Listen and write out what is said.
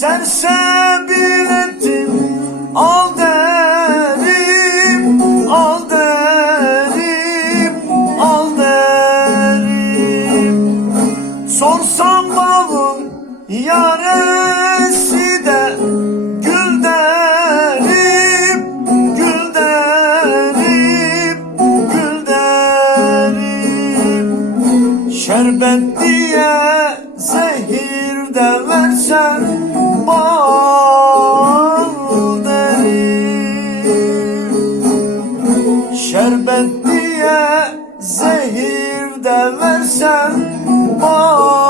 Sen sebil ettin al derim al derim al derim. Sorsam malın yaresi de gül derim gül derim gül derim. Şerbet diye zehir de versen Diye zehir de versen bal